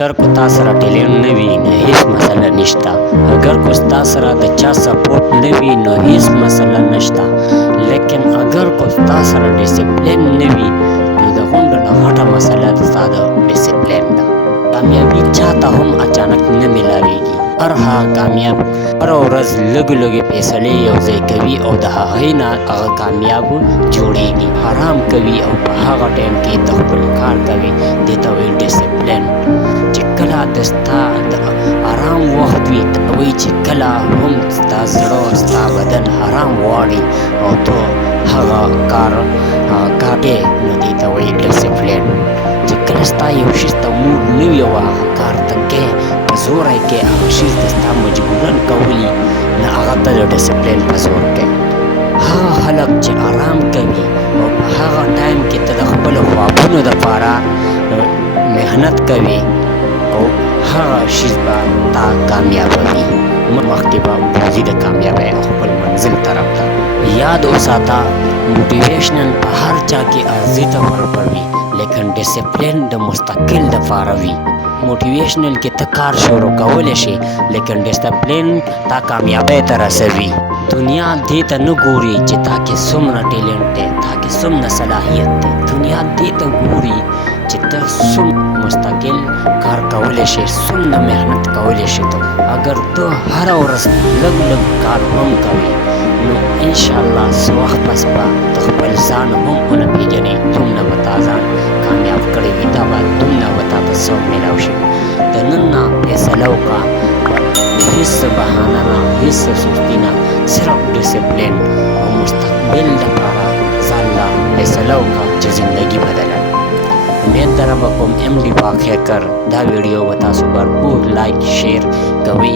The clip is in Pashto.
اگر کو تا سره ټیلنټ نه وي نو هیڅ مسله نشته. اگر کو تا سره د چا سپورټ نه وي نو هیڅ مسله نشته. لیکن اگر کو تا سره ډیسپلین نه وي نو د غونډه نه غټه مسله ستا د ډیسپلین ده. کامیابي چاته هم اچانک نه میلاویږي. هر هغه کامیاب هره ورځ لږې لږې فیصلې یو ځای کوي او د هغې نه هغه کامیاب جوړیږي. آرام کوي او په هغه ټایم کې د خپل کار کوي. دې ته وایي ډیسپلین. چې کله د ستا د آرام وخت وي ته وایي چې کله هم ستا زړه ستا بدن آرام غواړي او ته هغه کار کوې نو دې ته وایي ډیسپلین. چې کله ستا یو شي ته موډ نه وي او هغه کار ته کوې په زور یې کوې هغه شي د ستا مجبورن کولی نو هغه ته د ډیسپلین په زور کوې. هغه خلک چې آرام کوي او په هغه ټایم کې ته د خپلو خوابونو دپاره محنت کوي او هغه شیز به تا کامیابوي. مخکې به بوځي د کامیابۍ او خپل منزل طرف ته. یاد وساته موټیویشنل په هر چا کې عرضي طور پر وي لیکن ډیسپلین د مستقل دپاره وي. موټیویشنل کې ته کار شروع کولی شي لیکن ډیسپلین تا کامیابۍ ته رسوي. دنیا دې ته نه ګوري چې تا کې څومره ټیلنټ دی، تا کې څومره صلاحیت دی. دنیا دې ته ګوري چې ته څومره مستقل کار کولی شي، څومره محنت کولی شي. ته اگر ته هره ورځ لږ لږ کار هم کوي نو انشاءالله څه وخت پس به ته خپل ځان هم ونه پېژنې. دومره به تا ځان کامیاب کړی وي، دا به دومره به تا ته څه میلاو شي. د نن نه فیصله وکړه، هېڅ بهانه نه، هېڅ سستي نه، صرف ډیسپلین او مستقبل دپاره ځان له فیصله وکړه چې زندګي بدله کړه. امید داره به کوم ایم ډي پاک هیکر دا ویډیو به تاسو بھرپور لایک شیر کوئ.